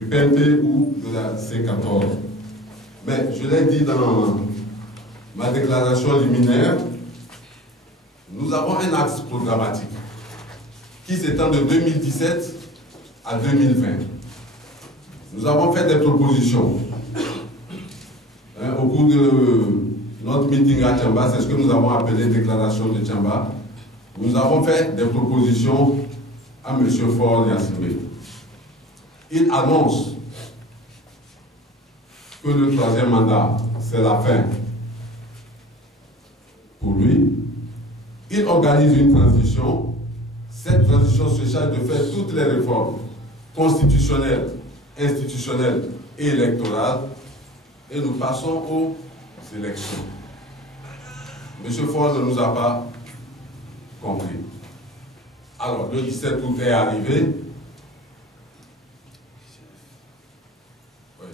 du PNP ou de la C14. Mais je l'ai dit dans ma déclaration liminaire, nous avons un axe programmatique qui s'étend de 2017 à 2020. Nous avons fait des propositions. Au cours de notre meeting à Tchamba, c'est ce que nous avons appelé déclaration de Tchamba. Nous avons fait des propositions à M. Faure Gnassingbé. Il annonce que le troisième mandat, c'est la fin pour lui. Il organise une transition. Cette transition se charge de faire toutes les réformes constitutionnelles, institutionnelles et électorales. Et nous passons aux élections. M. Faure ne nous a pas compris. Alors, le 17 août est arrivé.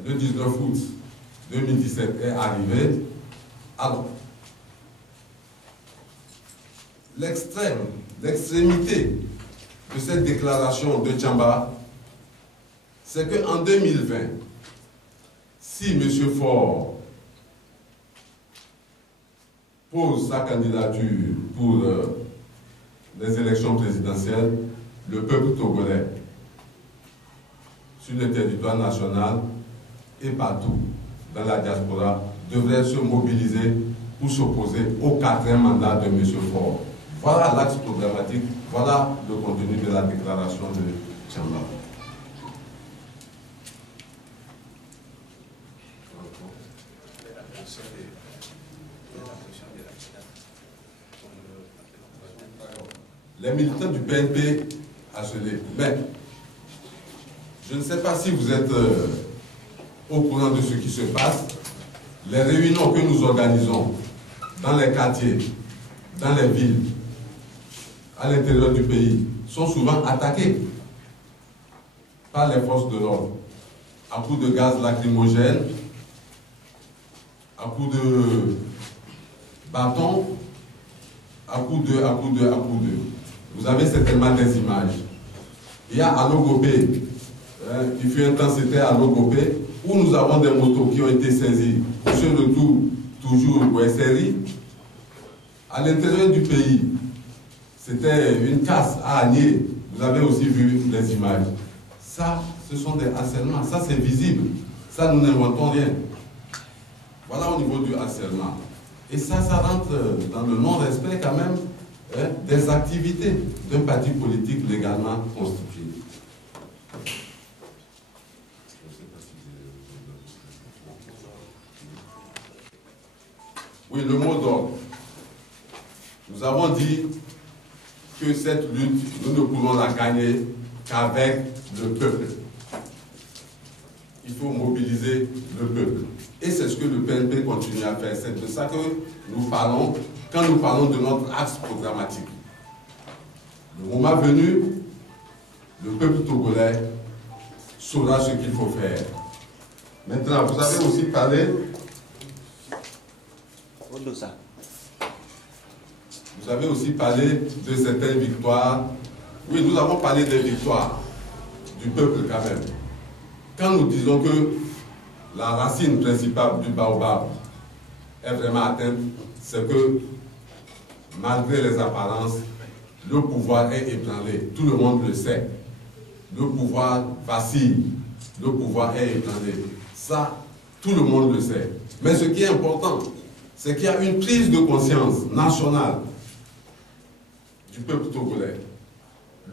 Le 19 août 2017 est arrivé. Alors, l'extrémité de cette déclaration de Tchamba, c'est qu'en 2020, si M. Faure pose sa candidature pour les élections présidentielles, le peuple togolais, sur le territoire national et partout dans la diaspora, devrait se mobiliser pour s'opposer au quatrième mandat de M. Faure. Voilà l'axe programmatique, voilà le contenu de la déclaration de Tchamba. Les militants du PNP achelés. Mais je ne sais pas si vous êtes au courant de ce qui se passe. Les réunions que nous organisons dans les quartiers, dans les villes, à l'intérieur du pays, sont souvent attaquées par les forces de l'ordre, à coups de gaz lacrymogène, à coups de bâton, à coups de. Vous avez certainement des images. Il y a à Logopé, il fut un temps, c'était à Logopé, où nous avons des motos qui ont été saisies sur le tout, toujours au SRI. À l'intérieur du pays, c'était une casse à Agné. Vous avez aussi vu les images. Ça, ce sont des harcèlements. Ça, c'est visible. Ça, nous n'inventons rien. Voilà au niveau du harcèlement. Et ça rentre dans le non-respect quand même des activités d'un parti politique légalement constitué. Oui, le mot d'ordre. Nous avons dit que cette lutte, nous ne pouvons la gagner qu'avec le peuple. Il faut mobiliser le peuple. Et c'est ce que le PNP continue à faire. C'est de ça que nous parlons quand nous parlons de notre axe programmatique. Le moment venu, le peuple togolais saura ce qu'il faut faire. Maintenant, vous avez aussi parlé... Vous avez aussi parlé de certaines victoires. Oui, nous avons parlé des victoires du peuple quand même. Quand nous disons que la racine principale du baobab est vraiment atteinte, c'est que malgré les apparences, le pouvoir est ébranlé. Tout le monde le sait. Le pouvoir vacille. Le pouvoir est ébranlé. Ça, tout le monde le sait. Mais ce qui est important, c'est qu'il y a une prise de conscience nationale du peuple togolais.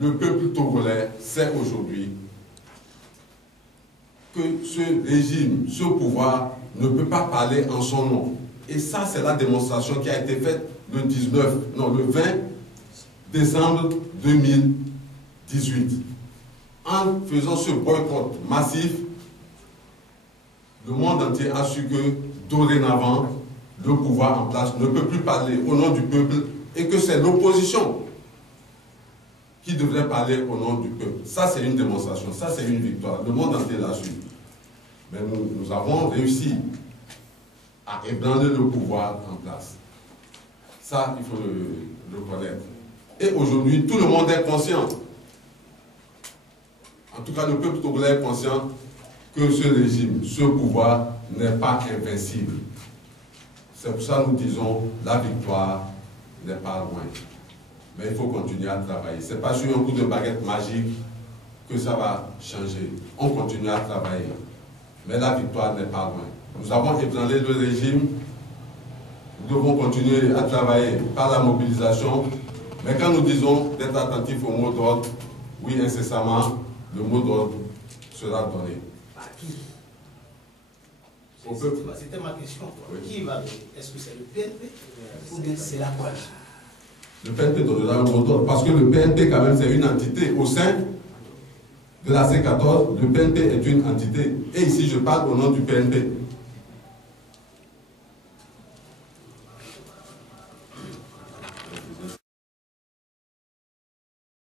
Le peuple togolais sait aujourd'hui que ce régime, ce pouvoir ne peut pas parler en son nom. Et ça, c'est la démonstration qui a été faite le 20 décembre 2018. En faisant ce boycott massif, le monde entier a su que dorénavant, le pouvoir en place ne peut plus parler au nom du peuple et que c'est l'opposition qui devrait parler au nom du peuple. Ça, c'est une démonstration, ça, c'est une victoire. Le monde entier l'a su. Mais nous avons réussi à ébranler le pouvoir en place. Ça, il faut le connaître. Et aujourd'hui, tout le monde est conscient. En tout cas, le peuple togolais est conscient que ce régime, ce pouvoir n'est pas invincible. C'est pour ça que nous disons la victoire n'est pas loin. Mais il faut continuer à travailler. Ce n'est pas sur un coup de baguette magique que ça va changer. On continue à travailler. Mais la victoire n'est pas loin. Nous avons ébranlé le régime. Nous devons continuer à travailler par la mobilisation. Mais quand nous disons d'être attentifs au mot d'ordre, oui, incessamment, le mot d'ordre sera donné. C'était ma question. Oui. Qui va? Est-ce que c'est le PNP ou bien c'est la coalition? Le PNP donnera un mot d'ordre. Parce que le PNP, quand même, c'est une entité. Au sein de la C14, le PNP est une entité. Et ici, je parle au nom du PNP.